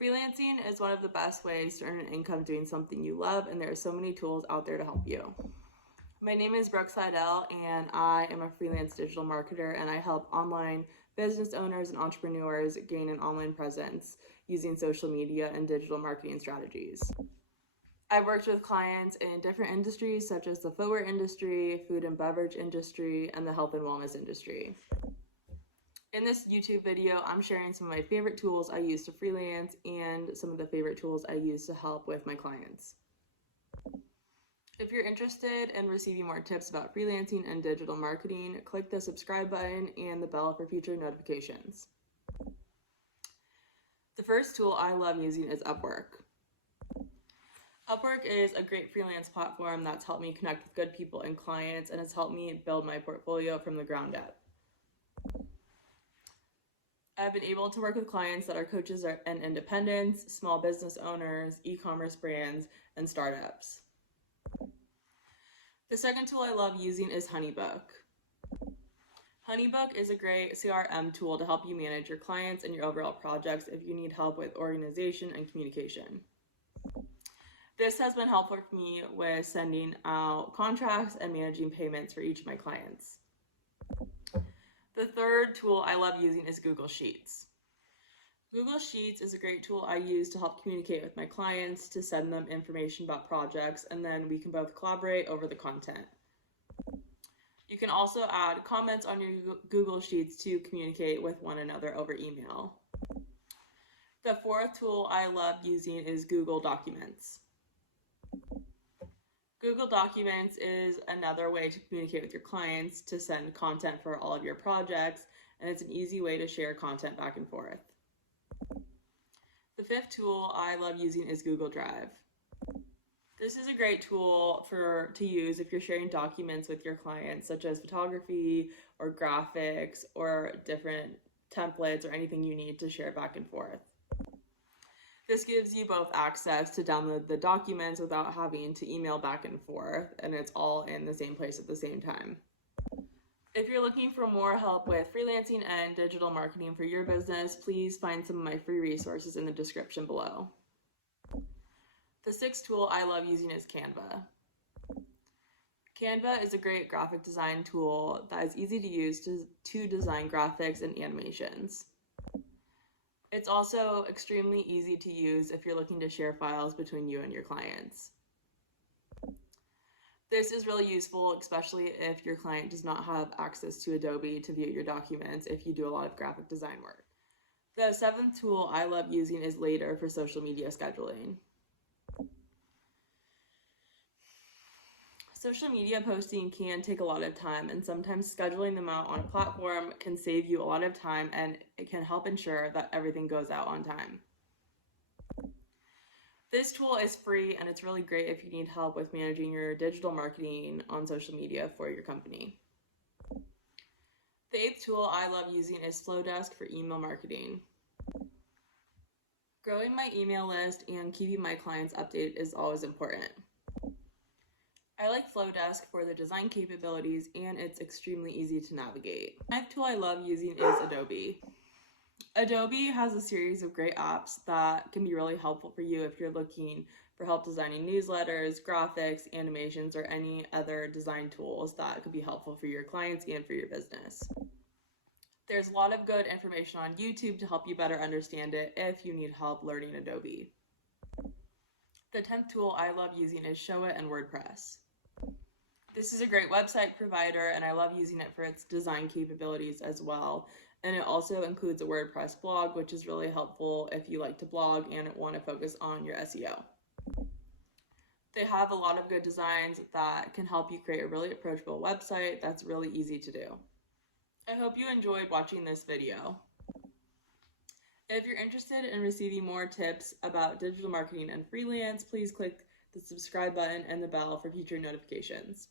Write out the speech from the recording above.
Freelancing is one of the best ways to earn an income doing something you love, and there are so many tools out there to help you. My name is Brooke Seidel, and I am a freelance digital marketer, and I help online business owners and entrepreneurs gain an online presence using social media and digital marketing strategies. I've worked with clients in different industries such as the footwear industry, food and beverage industry, and the health and wellness industry. In this YouTube video, I'm sharing some of my favorite tools I use to freelance and some of the favorite tools I use to help with my clients. If you're interested in receiving more tips about freelancing and digital marketing, click the subscribe button and the bell for future notifications. The first tool I love using is Upwork. Upwork is a great freelance platform that's helped me connect with good people and clients, and has helped me build my portfolio from the ground up. I've been able to work with clients that are coaches and independents, small business owners, e-commerce brands, and startups. The second tool I love using is Honeybook. Honeybook is a great CRM tool to help you manage your clients and your overall projects if you need help with organization and communication. This has been helpful for me with sending out contracts and managing payments for each of my clients. The third tool I love using is Google Sheets. Google Sheets is a great tool I use to help communicate with my clients, to send them information about projects, and then we can both collaborate over the content. You can also add comments on your Google Sheets to communicate with one another over email. The fourth tool I love using is Google Documents. Google Documents is another way to communicate with your clients, to send content for all of your projects, and it's an easy way to share content back and forth. The fifth tool I love using is Google Drive. This is a great tool to use if you're sharing documents with your clients, such as photography or graphics or different templates or anything you need to share back and forth. This gives you both access to download the documents without having to email back and forth, and it's all in the same place at the same time. If you're looking for more help with freelancing and digital marketing for your business, please find some of my free resources in the description below. The sixth tool I love using is Canva. Canva is a great graphic design tool that is easy to use to design graphics and animations. It's also extremely easy to use if you're looking to share files between you and your clients. This is really useful, especially if your client does not have access to Adobe to view your documents if you do a lot of graphic design work. The seventh tool I love using is Later for social media scheduling. Social media posting can take a lot of time, and sometimes scheduling them out on a platform can save you a lot of time, and it can help ensure that everything goes out on time. This tool is free, and it's really great if you need help with managing your digital marketing on social media for your company. The eighth tool I love using is Flowdesk for email marketing. Growing my email list and keeping my clients updated is always important. I like Flowdesk for the design capabilities, and it's extremely easy to navigate. The ninth tool I love using is Adobe. Adobe has a series of great apps that can be really helpful for you if you're looking for help designing newsletters, graphics, animations, or any other design tools that could be helpful for your clients and for your business. There's a lot of good information on YouTube to help you better understand it if you need help learning Adobe. The 10th tool I love using is Showit and WordPress. This is a great website provider, and I love using it for its design capabilities as well. And it also includes a WordPress blog, which is really helpful if you like to blog and want to focus on your SEO. They have a lot of good designs that can help you create a really approachable website that's really easy to do. I hope you enjoyed watching this video. If you're interested in receiving more tips about digital marketing and freelance, please click the subscribe button and the bell for future notifications.